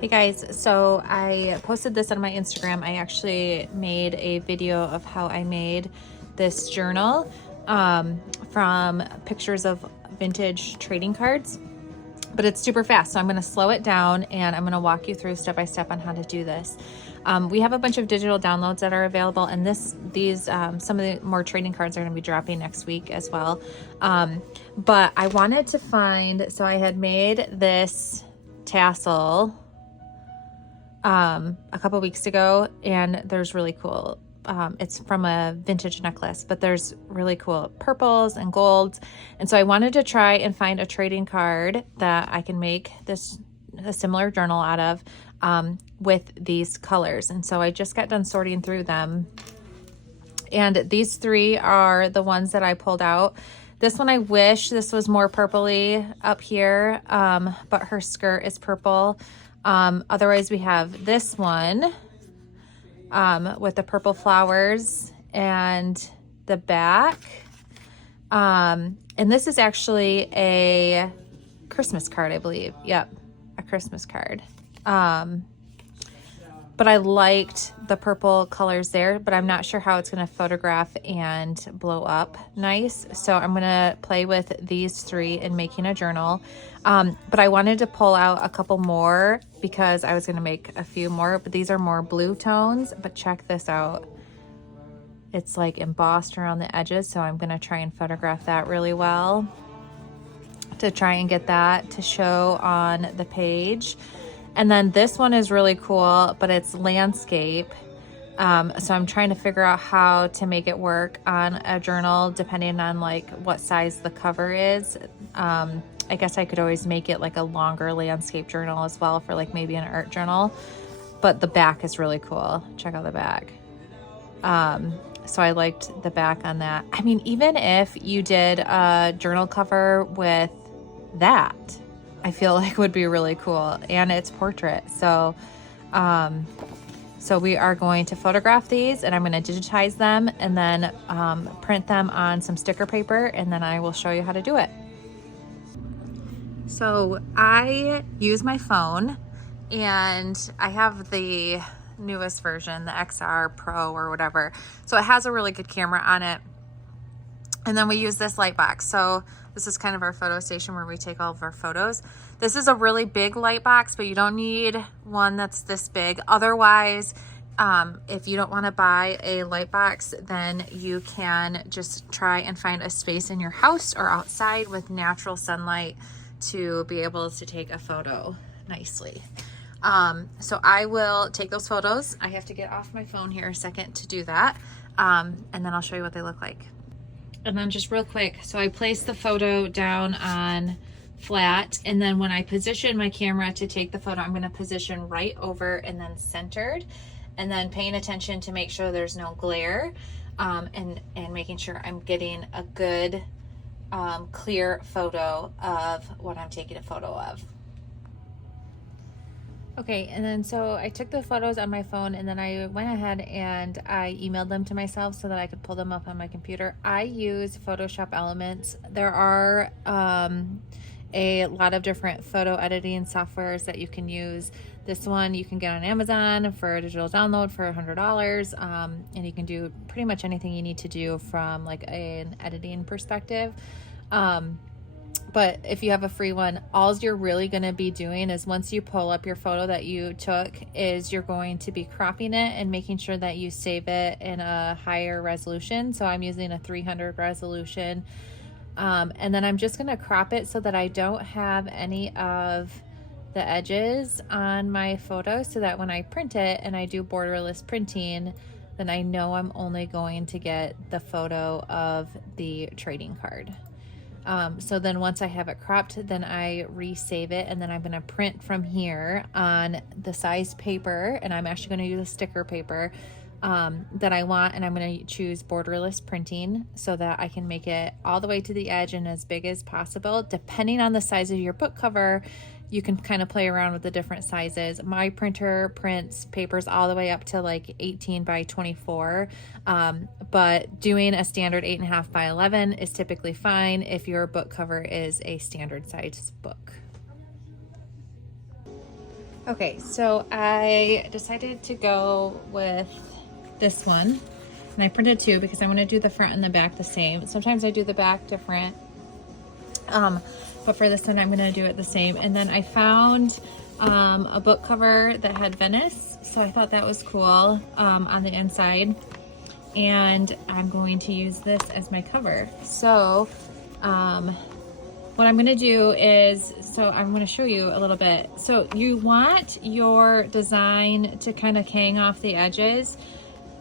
Hey guys, so I posted this on my Instagram. I actually made a video of how I made this journal from pictures of vintage trading cards, but it's super fast. So I'm gonna slow it down and I'm gonna walk you through step by step on how to do this. We have a bunch of digital downloads that are available, and these some of the more trading cards are gonna be dropping next week as well. But I wanted to find, so I had made this tassel a couple weeks ago, and there's really cool, it's from a vintage necklace, but there's really cool purples and golds. And so I wanted to try and find a trading card that I can make a similar journal out of, with these colors. And so I just got done sorting through them, and these three are the ones that I pulled out. This one, I wish this was more purpley up here, but her skirt is purple. Otherwise we have this one with the purple flowers and the back. And this is actually a Christmas card, I believe. Yep, a Christmas card. But I liked the purple colors there, but I'm not sure how it's going to photograph and blow up nice. So I'm going to play with these three in making a journal. But I wanted to pull out a couple more because I was going to make a few more, but these are more blue tones. But check this out. It's like embossed around the edges. So I'm going to try and photograph that really well to try and get that to show on the page. And then this one is really cool, but it's landscape. So I'm trying to figure out how to make it work on a journal depending on like what size the cover is. I guess I could always make it like a longer landscape journal as well for like maybe an art journal, but the back is really cool. Check out the back. So I liked the back on that. I mean, even if you did a journal cover with that, I feel like would be really cool, and it's portrait. So we are going to photograph these, and I'm going to digitize them and then print them on some sticker paper, and then I will show you how to do it. So I use my phone, and I have the newest version, the XR Pro or whatever. So it has a really good camera on it. And then we use this light box. So this is kind of our photo station where we take all of our photos. This is a really big light box, but you don't need one that's this big. Otherwise, if you don't want to buy a light box, then you can just try and find a space in your house or outside with natural sunlight to be able to take a photo nicely. So I will take those photos. I have to get off my phone here a second to do that. And then I'll show you what they look like. And then just real quick, so I place the photo down on flat, and then when I position my camera to take the photo, I'm going to position right over and then centered, and then paying attention to make sure there's no glare, and making sure I'm getting a good clear photo of what I'm taking a photo of. Okay, and then so I took the photos on my phone, and then I went ahead and I emailed them to myself so that I could pull them up on my computer. I use Photoshop Elements. There are a lot of different photo editing softwares that you can use. This one you can get on Amazon for a digital download for $100, and you can do pretty much anything you need to do from like an editing perspective. But if you have a free one, all you're really going to be doing is once you pull up your photo that you took, is you're going to be cropping it and making sure that you save it in a higher resolution. So I'm using a 300 resolution. And then I'm just going to crop it so that I don't have any of the edges on my photo, so that when I print it and I do borderless printing, then I know I'm only going to get the photo of the trading card. So then once I have it cropped, then I resave it, and then I'm going to print from here on the size paper, and I'm actually going to use a sticker paper that I want, and I'm going to choose borderless printing so that I can make it all the way to the edge and as big as possible. Depending on the size of your book cover, you can kind of play around with the different sizes. My printer prints papers all the way up to like 18 by 24, but doing a standard 8.5 by 11 is typically fine if your book cover is a standard size book. Okay, so I decided to go with this one, and I printed two because I'm going to do the front and the back the same. Sometimes I do the back different, but for this one I'm going to do it the same. And then I found a book cover that had Venice, so I thought that was cool on the inside, and I'm going to use this as my cover. So what I'm gonna do is, so I'm gonna show you a little bit. So you want your design to kind of hang off the edges.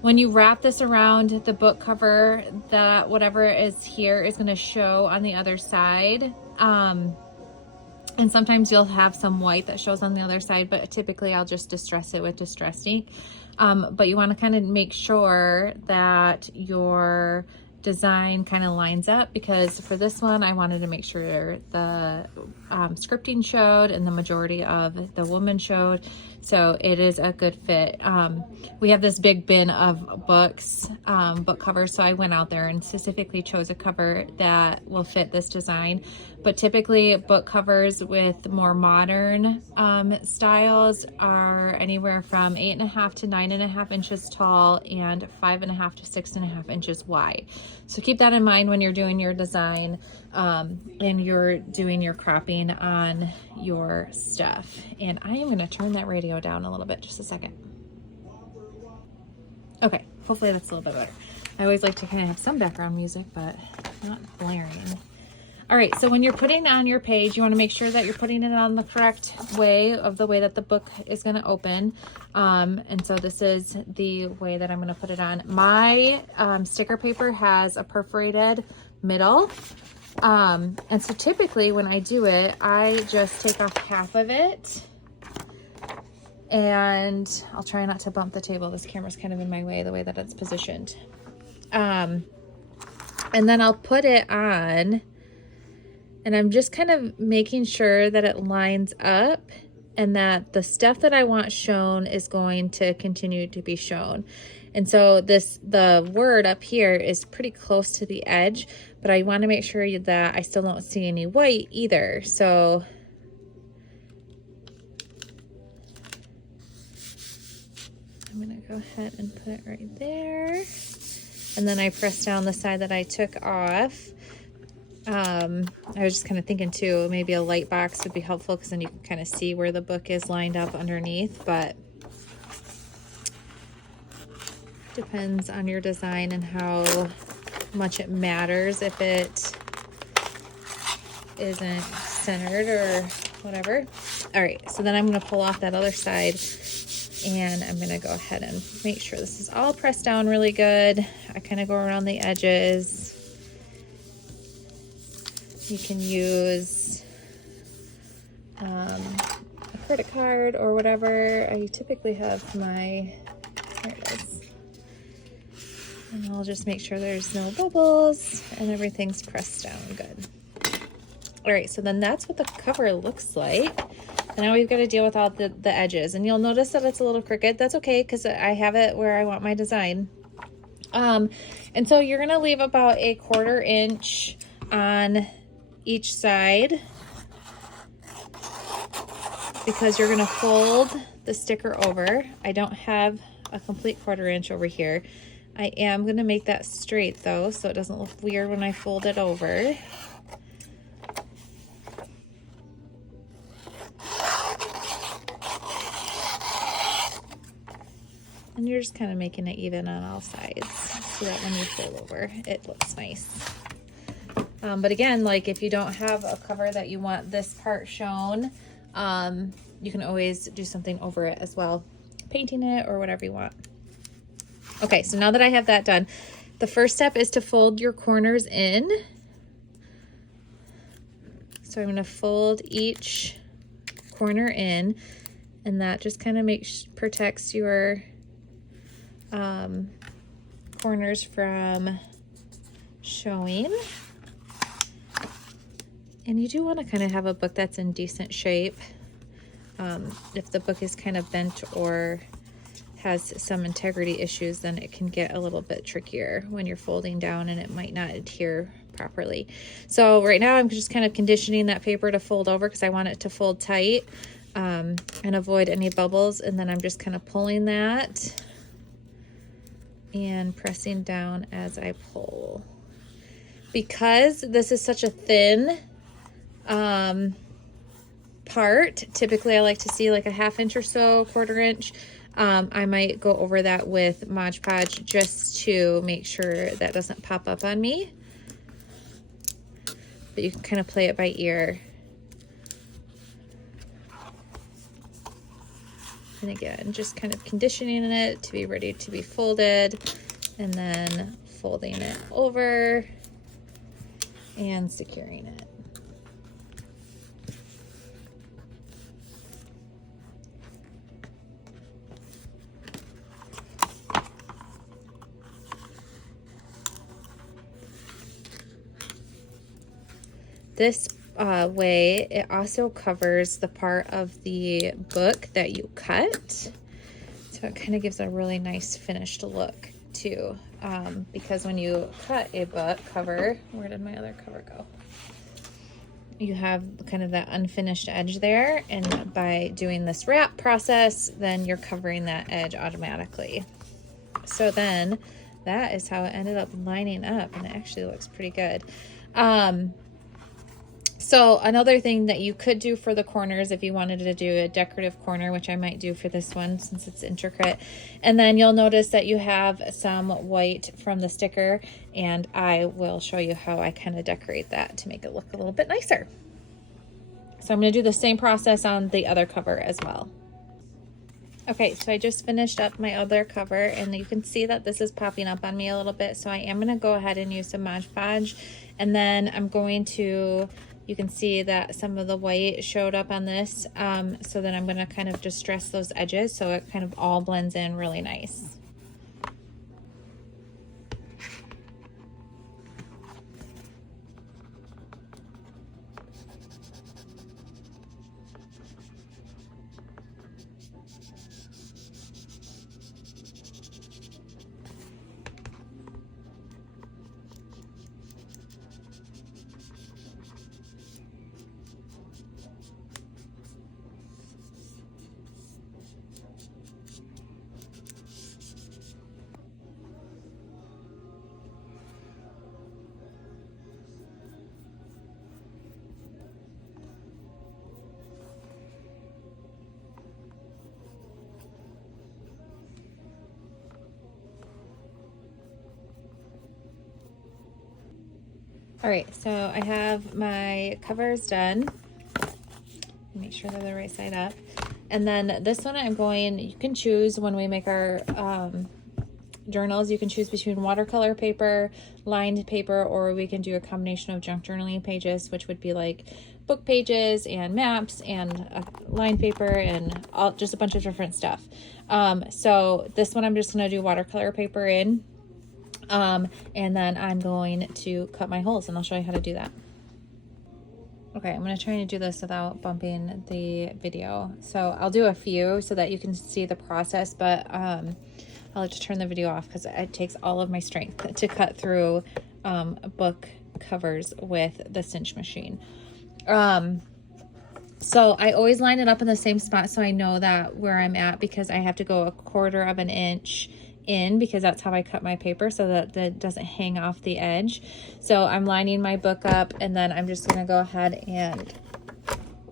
When you wrap this around the book cover, that whatever is here is gonna show on the other side. And sometimes you'll have some white that shows on the other side, but typically I'll just distress it with distress ink. But you wanna kind of make sure that your design kind of lines up, because for this one I wanted to make sure the scripting showed and the majority of the woman showed, so it is a good fit. We have this big bin of books, book covers, so I went out there and specifically chose a cover that will fit this design. But typically book covers with more modern styles are anywhere from 8.5 to 9.5 inches tall and 5.5 to 6.5 inches wide. So keep that in mind when you're doing your design and you're doing your cropping on your stuff. And I am going to turn that radio down a little bit, just a second. Okay, hopefully that's a little bit better. I always like to kind of have some background music, but not blaring. All right, so when you're putting on your page, you want to make sure that you're putting it on the correct way of the way that the book is going to open. And so this is the way that I'm going to put it on. My sticker paper has a perforated middle. And so typically when I do it, I just take off half of it. And I'll try not to bump the table. This camera's kind of in my way, the way that it's positioned. And then I'll put it on. And I'm just kind of making sure that it lines up and that the stuff that I want shown is going to continue to be shown. And so the word up here is pretty close to the edge, but I want to make sure that I still don't see any white either. So I'm gonna go ahead and put it right there. And then I press down the side that I took off. I was just kind of thinking too, maybe a light box would be helpful because then you can kind of see where the book is lined up underneath, but depends on your design and how much it matters if it isn't centered or whatever. All right, so then I'm going to pull off that other side and I'm going to go ahead and make sure this is all pressed down really good. I kind of go around the edges. You can use a credit card or whatever. I typically have my, there it is. And I'll just make sure there's no bubbles and everything's pressed down good. All right, so then that's what the cover looks like. And now we've got to deal with all the edges. And you'll notice that it's a little crooked. That's okay, because I have it where I want my design. And so you're gonna leave about 1/4 inch on each side because you're gonna fold the sticker over. I don't have a complete 1/4 inch over here. I am gonna make that straight though, so it doesn't look weird when I fold it over. And you're just kind of making it even on all sides so that when you fold over, it looks nice. But again, like if you don't have a cover that you want this part shown, you can always do something over it as well, painting it or whatever you want. Okay, so now that I have that done, the first step is to fold your corners in. So I'm going to fold each corner in, and that just kind of protects your corners from showing. And you do want to kind of have a book that's in decent shape. If the book is kind of bent or has some integrity issues, then it can get a little bit trickier when you're folding down and it might not adhere properly. So right now I'm just kind of conditioning that paper to fold over because I want it to fold tight. and avoid any bubbles. And then I'm just kind of pulling that and pressing down as I pull. Because this is such a thin part, typically I like to see like a 1/2 inch or so, 1/4 inch. I might go over that with Mod Podge just to make sure that doesn't pop up on me. But you can kind of play it by ear. And again, just kind of conditioning it to be ready to be folded, and then folding it over and securing it. This way, it also covers the part of the book that you cut. So it kind of gives a really nice finished look too. Because when you cut a book cover, where did my other cover go? You have kind of that unfinished edge there. And by doing this wrap process, then you're covering that edge automatically. So then that is how it ended up lining up, and it actually looks pretty good. So another thing that you could do for the corners, if you wanted to do a decorative corner, which I might do for this one since it's intricate, and then you'll notice that you have some white from the sticker, and I will show you how I kind of decorate that to make it look a little bit nicer. So I'm going to do the same process on the other cover as well. Okay, so I just finished up my other cover, and you can see that this is popping up on me a little bit, so I am going to go ahead and use some Mod Podge, and then I'm going to, you can see that some of the white showed up on this, so then I'm going to kind of distress those edges so it kind of all blends in really nice. All right, so I have my covers done. Make sure they're the right side up. And then this one I'm going, you can choose when we make our journals, you can choose between watercolor paper, lined paper, or we can do a combination of junk journaling pages, which would be like book pages and maps and lined paper and just a bunch of different stuff. So this one I'm just going to do watercolor paper in. And then I'm going to cut my holes, and I'll show you how to do that. Okay, I'm going to try to do this without bumping the video. So I'll do a few so that you can see the process, but I'll have to turn the video off because it takes all of my strength to cut through book covers with the cinch machine. So I always line it up in the same spot so I know that where I'm at, because I have to go 1/4 inch in, because that's how I cut my paper so that it doesn't hang off the edge. So I'm lining my book up, and then I'm just gonna go ahead and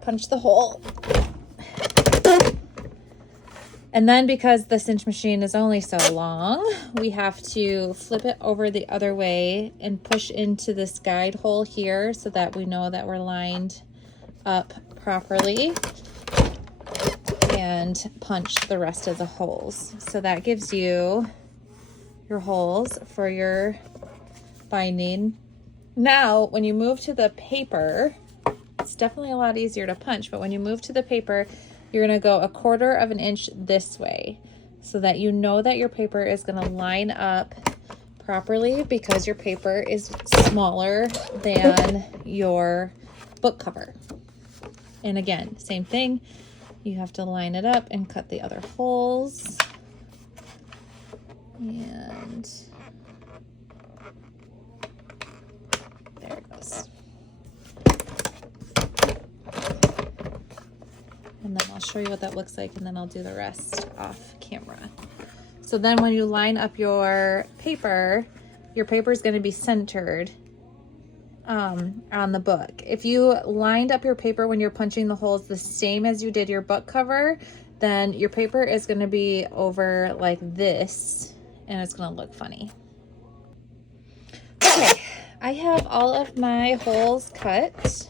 punch the hole. And then because the cinch machine is only so long, we have to flip it over the other way and push into this guide hole here so that we know that we're lined up properly, and punch the rest of the holes. So that gives you your holes for your binding. Now, when you move to the paper, it's definitely a lot easier to punch, but when you move to the paper, you're gonna go 1/4 inch this way so that you know that your paper is gonna line up properly, because your paper is smaller than your book cover. And again, same thing. You have to line it up and cut the other holes. And there it goes. And then I'll show you what that looks like, and then I'll do the rest off camera. So then when you line up your paper is going to be centered on the book. If you lined up your paper when you're punching the holes the same as you did your book cover, then your paper is going to be over like this, and it's going to look funny. Okay, I have all of my holes cut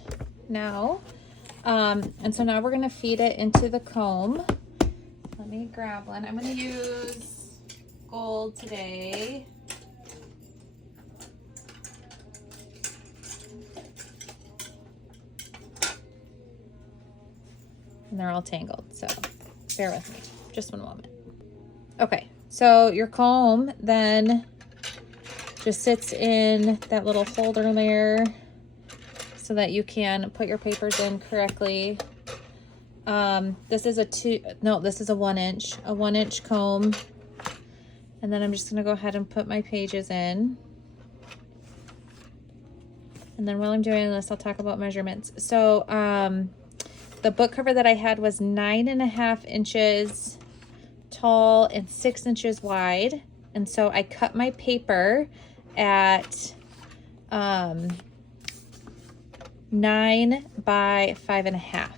now. And so now we're going to feed it into the comb. Let me grab one. I'm going to use gold today. And they're all tangled, so bear with me just one moment. Okay, so your comb then just sits in that little holder there so that you can put your papers in correctly. This is a 1 inch comb. And then I'm just gonna go ahead and put my pages in. And then while I'm doing this, I'll talk about measurements. So the book cover that I had was 9.5 inches tall and 6 inches wide. And so I cut my paper at 9 by 5.5.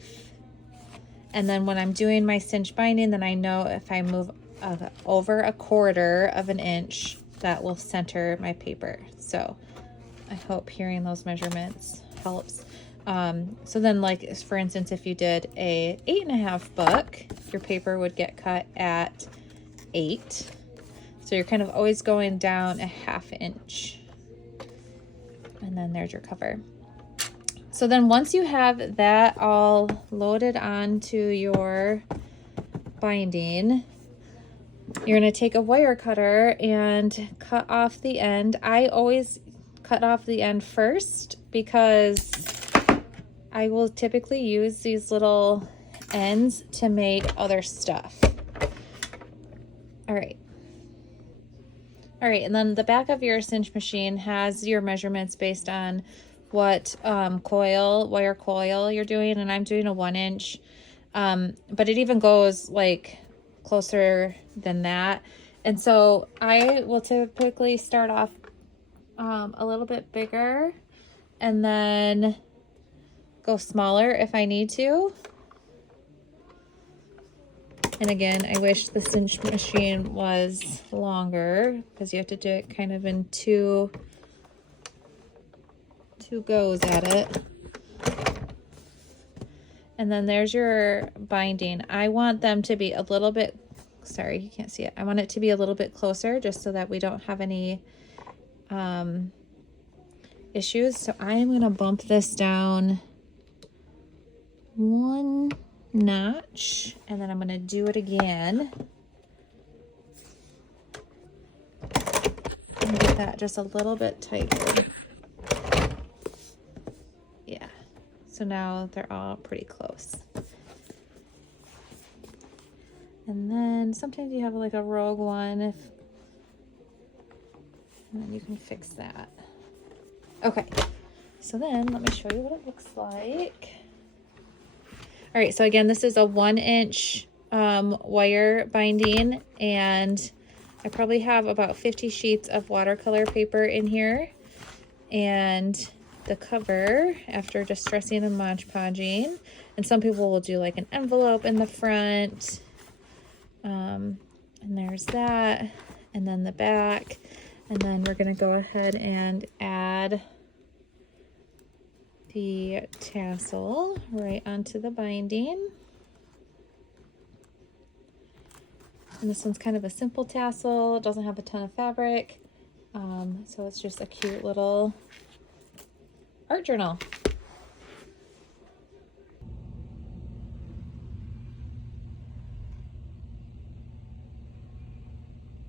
And then when I'm doing my cinch binding, then I know if I move over 1/4 of an inch, that will center my paper. So I hope hearing those measurements helps. So then, like, for instance, if you did a 8.5 book, your paper would get cut at 8. So you're kind of always going down 1/2 inch. And then there's your cover. So then once you have that all loaded onto your binding, you're going to take a wire cutter and cut off the end. I always cut off the end first because I will typically use these little ends to make other stuff. All right, and then the back of your cinch machine has your measurements based on what wire coil you're doing, and I'm doing a 1 inch, but it even goes like closer than that. And so I will typically start off a little bit bigger and then go smaller if I need to. And again, I wish the cinch machine was longer because you have to do it kind of in two goes at it. And then there's your binding. I want them to be a little bit, sorry, you can't see it. I want it to be a little bit closer just so that we don't have any issues. So I'm going to bump this down 1 notch, and then I'm going to do it again. And get that just a little bit tighter. Yeah, so now they're all pretty close. And then sometimes you have like a rogue one, and then you can fix that. Okay, so then let me show you what it looks like. All right, so again, this is a 1 inch wire binding, and I probably have about 50 sheets of watercolor paper in here. And the cover, after distressing and Mod Podging, and some people will do like an envelope in the front. And there's that, and then the back. And then we're gonna go ahead and add the tassel right onto the binding. And this one's kind of a simple tassel. It doesn't have a ton of fabric. So it's just a cute little art journal.